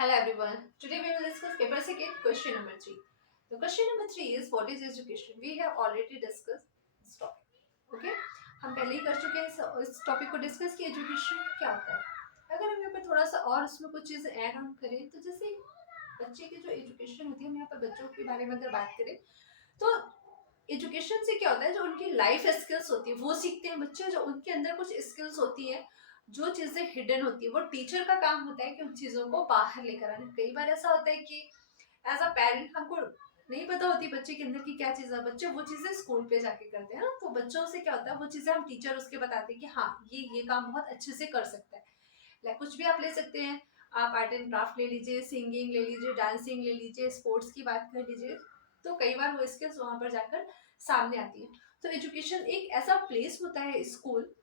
Hello everyone. Today we will discuss paper second question number 3. The question number 3 is what is education? We have already discussed this topic. Okay? हम पहले ही कर चुके हैं इस topic को discuss कि education क्या होता है. अगर हम यहाँ पर थोड़ा सा और उसमें कुछ चीज़ ऐड ऑन करें तो जैसे बच्चे की जो एजुकेशन होती है हम यहाँ पर बच्चों के बारे में अगर बात करें तो एजुकेशन से क्या होता है जो उनकी लाइफ स्किल्स होती है वो सीखते हैं बच्चे. जो उनके अंदर कुछ स्किल्स होती है जो चीजें हिडन होती है वो टीचर का काम होता है कि उन चीजों को बाहर लेकर आना. कई बार ऐसा होता है कि एज अ पेरेंट हमको नहीं पता होती बच्चे के अंदर की क्या चीज है. बच्चे वो चीजें स्कूल पे जाके करते हैं ना, तो बच्चों से क्या होता है वो चीजें हम टीचर उसके बताते हैं कि हाँ ये काम बहुत अच्छे से कर सकता है. लाइक कुछ भी आप ले सकते हैं. आप आर्ट एंड क्राफ्ट ले लीजिए, सिंगिंग ले लीजिए, डांसिंग ले लीजिए, स्पोर्ट्स की बात कर लीजिए. तो कई बार वो स्किल्स वहां पर जाकर सामने आती है. तो एजुकेशन एक ऐसा प्लेस होता है, स्कूल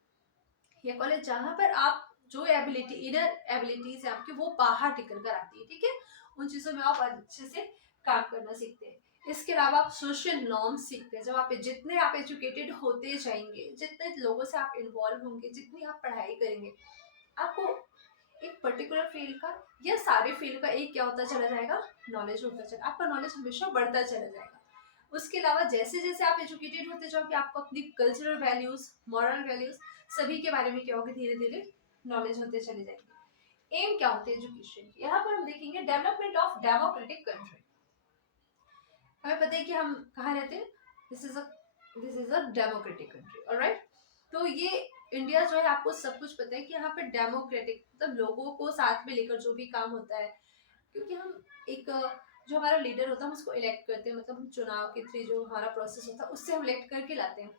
या कॉलेज, जहाँ पर आप जो एबिलिटी इनर एबिलिटीज है आपकी वो बाहर निकल कर आती है. ठीक है, उन चीजों में आप अच्छे से काम करना सीखते हैं. इसके अलावा आप सोशल नॉर्म्स सीखते हैं. जब आप जितने आप एजुकेटेड होते जाएंगे, जितने लोगों से आप इन्वॉल्व होंगे, जितनी आप पढ़ाई करेंगे, आपको एक पर्टिकुलर फील्ड का या सारे फील्ड का एक क्या होता चला जाएगा, नॉलेज होता चला. आपका नॉलेज हमेशा बढ़ता चला जाएगा. उसके अलावा जैसे जैसे आप एजुकेटेड होते जाओगे आपको अपनी कल्चरल वैल्यूज, मॉरल वैल्यूज सभी के बारे में क्या होगा, धीरे धीरे नॉलेज होते चले जाएंगे. एम क्या होते हैं एजुकेशन की, यहाँ पर हम देखेंगे डेवलपमेंट ऑफ डेमोक्रेटिक कंट्री. हमें पता है कि हम कहाँ रहते हैं. This is a democratic country. Alright. तो ये इंडिया जो है, आपको सब कुछ पता है कि यहाँ पे डेमोक्रेटिक मतलब लोगों को साथ में लेकर जो भी काम होता है. क्योंकि हम एक जो हमारा लीडर होता है हम उसको इलेक्ट करते हैं, मतलब हम चुनाव के थ्रू जो हमारा प्रोसेस होता है उससे हम इलेक्ट करके लाते हैं.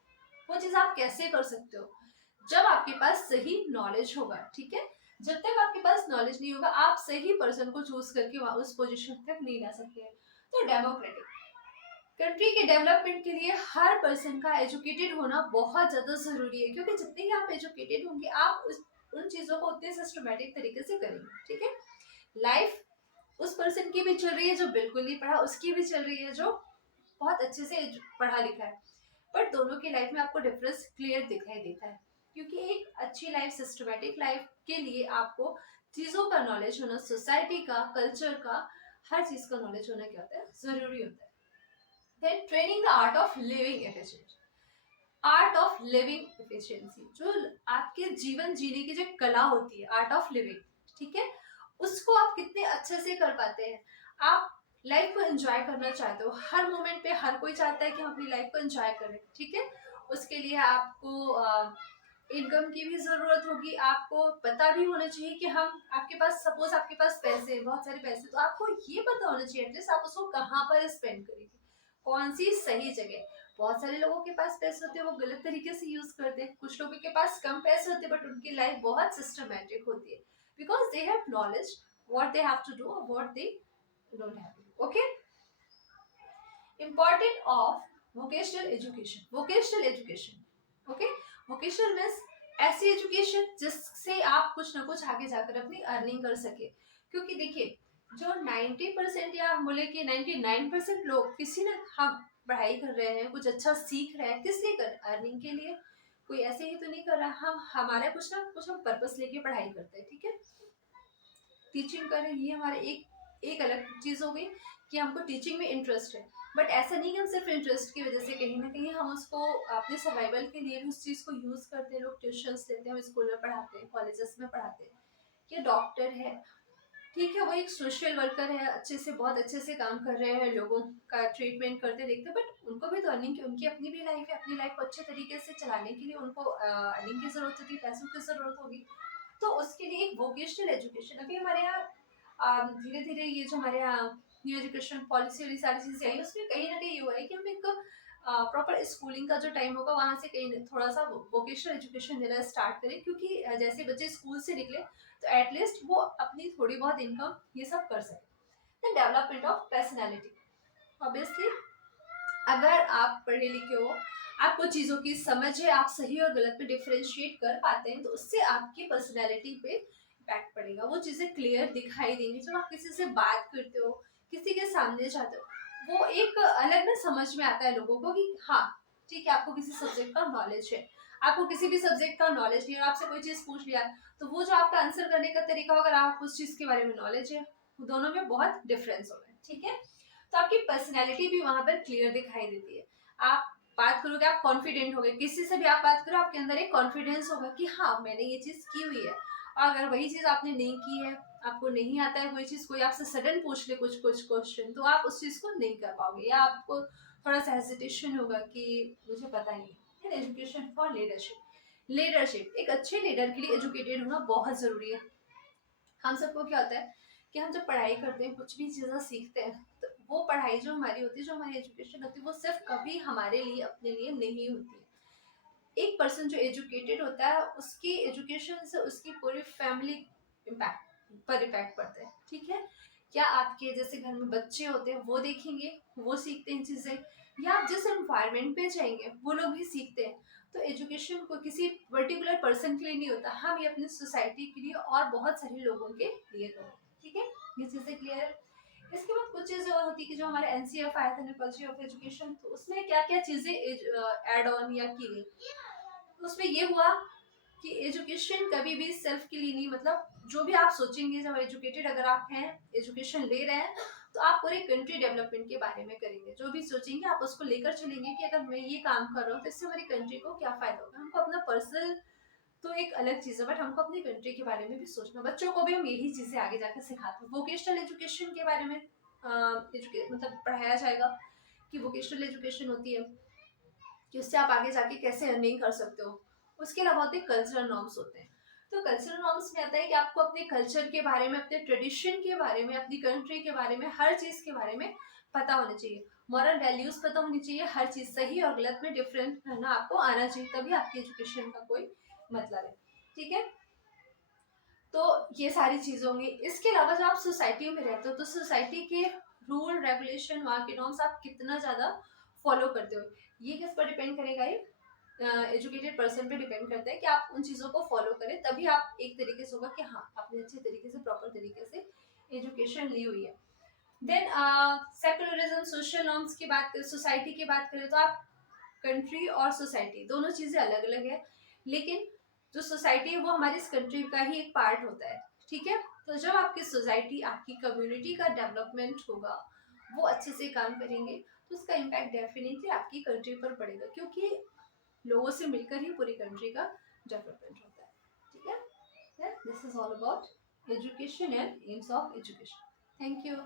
वो चीज आप कैसे कर सकते हो, जब आपके पास सही नॉलेज होगा. ठीक है, जब तक आपके पास नॉलेज नहीं होगा आप सही पर्सन को चूज करके उस पोजीशन तक नहीं ला सकते हैं. तो डेमोक्रेटिक कंट्री के डेवलपमेंट के लिए हर पर्सन का एजुकेटेड होना बहुत ज्यादा जरूरी है. क्योंकि जितने ही आप एजुकेटेड होंगे आप उन चीजों को उतने सिस्टमेटिक तरीके से करेंगे. ठीक है, लाइफ उस पर्सन की भी चल रही है जो बिल्कुल नहीं पढ़ा, उसकी भी चल रही है जो बहुत अच्छे से पढ़ा लिखा है. बट दोनों की लाइफ में आपको डिफरेंस क्लियर दिखाई देता है. क्योंकि एक अच्छी लाइफ, सिस्टमेटिक लाइफ के लिए आपको चीजों का नॉलेज होना, सोसाइटी का, कल्चर का, हर चीज का नॉलेज होना क्या होता है, जरूरी होता है. Then training the art of living efficient. Art of living efficiency, जो आपके जीवन जीने की जो कला होती है, आर्ट ऑफ लिविंग. ठीक है, उसको आप कितने अच्छे से कर पाते हैं. आप लाइफ को एंजॉय करना चाहते हो, हर मोमेंट पे हर कोई चाहता है कि हम अपनी लाइफ को एंजॉय करें. ठीक है, उसके लिए आपको इनकम की भी जरूरत होगी. आपको पता भी होना चाहिए कि हम आपके पास, सपोज आपके पास पैसे हैं, बहुत सारे पैसे, तो आपको ये पता होना चाहिए एटलीस्ट आप उसको कहाँ पर स्पेंड करेंगे, कौन सी सही जगह. बहुत सारे लोगों के पास पैसे होते हैं वो गलत तरीके से यूज करते हैं. कुछ लोगों के पास कम पैसे होते हैं बट उनकी लाइफ बहुत सिस्टमेटिक होती है because they have knowledge what they have to do or what they don't have to do. Okay, important of vocational education. vocational education, okay, vocational means ऐसी एजुकेशन जिससे आप कुछ ना कुछ आगे जाकर अपनी अर्निंग कर सके. क्योंकि देखिए जो 90% या बोले कि 99% लोग किसी ने हम पढ़ाई कर रहे हैं, कुछ अच्छा सीख रहे हैं, किस लिए कर, अर्निंग के लिए. कोई ऐसे ही तो नहीं कर रहा. हम हमारा कुछ ना कुछ हम पर्पस लेके पढ़ाई करते हैं. ठीक है, टीचिंग करें ये हमारे एक अलग चीज हो गई कि हमको टीचिंग में इंटरेस्ट है. बट ऐसा नहीं कि हम सिर्फ इंटरेस्ट की वजह से, कहीं ना कहीं हम उसको अपने सर्वाइवल के लिए भी उस चीज को यूज करते हैं. लोग ट्यूशंस लेते हैं, हम स्कूल में पढ़ाते हैं, कॉलेजेस में पढ़ाते हैं. ये डॉक्टर है, ठीक है, वो एक सोशल वर्कर है, अच्छे से बहुत अच्छे से काम कर रहे हैं, लोगों का ट्रीटमेंट करते देखते. बट उनको भी तो अर्निंग की, उनकी अपनी भी लाइफ है. अपनी लाइफ को अच्छे तरीके से चलाने के लिए उनको अर्निंग की जरूरत होती है, पैसों की जरूरत होगी. तो उसके लिए एक वोकेशनल एजुकेशन. अभी हमारे यहाँ धीरे धीरे ये जो हमारे यहाँ न्यू एजुकेशन पॉलिसी वाली सारी चीजें आई, उसमें कहीं ना कहीं ये हुआ है कि हम एक प्रॉपर स्कूलिंग का जो टाइम होगा वहां से कहीं थोड़ा सा वोकेशनल एजुकेशन देना स्टार्ट करें. क्योंकि जैसे बच्चे स्कूल से निकले तो एटलीस्ट वो अपनी थोड़ी बहुत इनकम ये सब कर सके. Then development of personality. Obviously अगर आप पढ़े लिखे हो, आपको चीजों की समझ है, आप सही और गलत में डिफरेंशिएट कर पाते हैं, तो उससे आपकी पर्सनैलिटी पे इम्पैक्ट पड़ेगा. वो चीजें क्लियर दिखाई देंगी. जब आप किसी से बात करते हो, किसी के सामने जाते हो, वो एक अलग ना समझ में आता है लोगों को कि हाँ ठीक है, आपको किसी सब्जेक्ट का नॉलेज है. आपको किसी भी सब्जेक्ट का नॉलेज नहीं है और आपसे कोई चीज पूछ लिया तो वो जो आपका आंसर करने का तरीका, अगर आप उस चीज के बारे में नॉलेज है, दोनों में बहुत डिफरेंस होगा, ठीक है। तो आपकी पर्सनैलिटी भी वहां पर क्लियर दिखाई देती है। आप बात करोगे, आप कॉन्फिडेंट हो गए, किसी से भी आप बात करो, आपके अंदर एक कॉन्फिडेंस होगा कि हाँ मैंने ये चीज की हुई है। और अगर वही चीज आपने नहीं की है, आपको नहीं आता है कोई चीज, कोई आपसे सडन पूछ ले कुछ कुछ क्वेश्चन, तो आप उस चीज को नहीं कर पाओगे, या आपको थोड़ा सा हेजिटेशन होगा कि मुझे पता नहीं है। Education for leadership. लीडरशिप, एक अच्छे लीडर के लिए एजुकेटेड होना बहुत जरूरी है। हम सबको क्या होता है कि हम जब पढ़ाई करते हैं, कुछ भी चीज़ें सीखते हैं, तो वो पढ़ाई जो हमारी होती है, जो हमारी एजुकेशन होती है, वो सिर्फ कभी हमारे लिए, अपने लिए नहीं होती है। एक पर्सन जो एजुकेटेड होता है, उसकी एजुकेशन से उसकी पूरी फैमिली इम्पैक्ट पर इम्पैक्ट पड़ता है, ठीक है। क्या आपके जैसे घर में बच्चे होते हैं, वो देखेंगे, वो सीखते हैं चीज़ें, या आप जिस एनवायरमेंट पे जाएंगे वो लोग भी सीखते हैं। तो एजुकेशन को किसी पर्टिकुलर पर्सन के लिए नहीं होता, हम ये अपनी सोसाइटी के लिए और बहुत सारे लोगों के लिए करें, ठीक है। ये चीज़ें क्लियर है। इसके बाद कुछ चीज़ें और होती है कि जो हमारे एनसीएफ आया था, पॉलिसी ऑफ एजुकेशन, तो उसमें क्या क्या चीज़ें ऐड ऑन या की गई। उसमें ये हुआ कि एजुकेशन कभी भी सेल्फ के लिए नहीं, मतलब जो भी आप सोचेंगे, जब एजुकेटेड अगर आप हैं, एजुकेशन ले रहे हैं, तो आप पूरे कंट्री डेवलपमेंट के बारे में करेंगे। जो भी सोचेंगे आप उसको लेकर चलेंगे कि अगर मैं ये काम कर रहा हूँ तो इससे हमारी कंट्री को क्या फायदा होगा। हमको अपना पर्सनल तो एक अलग चीज़ है, बट हमको अपनी कंट्री के बारे में भी सोचना। बच्चों को भी हम यही चीज़ें आगे जाकर सिखाते हैं। वोकेशनल एजुकेशन के बारे में मतलब पढ़ाया जाएगा कि वोकेशनल एजुकेशन होती है कि उससे आप आगे जाके कैसे अर्निंग कर सकते हो। उसके अलावा होते कल्चरल नॉर्म्स होते हैं। तो कल्चरल नॉर्म्स में आता है कि आपको अपने कल्चर के बारे में, अपने ट्रेडिशन के बारे में, अपनी कंट्री के बारे में, हर चीज़ के बारे में पता होना चाहिए। मॉरल वैल्यूज पता होनी चाहिए, हर चीज़ सही और गलत में डिफरेंट रहना आपको आना चाहिए, तभी आपकी एजुकेशन का कोई मतलब है, ठीक है। तो ये सारी चीज़ें होंगी। इसके अलावा जब आप सोसाइटी में रहते हो, तो सोसाइटी के रूल रेगुलेशन, वहाँ के नॉर्म्स आप कितना ज़्यादा फॉलो करते हो, ये किस पर डिपेंड करेगा, ये एजुकेटेड पर्सन पे डिपेंड करता है कि आप उन चीज़ों को फॉलो करें, तभी आप एक तरीके से होगा कि हाँ आपने अच्छे तरीके से, प्रॉपर तरीके से एजुकेशन ली हुई है। देन सेकुलरिज्म, सोशल नॉर्म्स की बात करें, सोसाइटी की बात करें, तो आप कंट्री और सोसाइटी दोनों चीज़ें अलग अलग है, लेकिन जो सोसाइटी है वो हमारी इस कंट्री का ही एक पार्ट होता है, ठीक है। तो जब आपकी सोसाइटी, आपकी कम्युनिटी का डेवलपमेंट होगा, वो अच्छे से काम करेंगे, तो उसका इम्पैक्ट डेफिनेटली आपकी कंट्री पर पड़ेगा, क्योंकि लोगों से मिलकर ही पूरी कंट्री का डेवलपमेंट होता है, ठीक है। This is all about education and AIIMS of education. Thank you.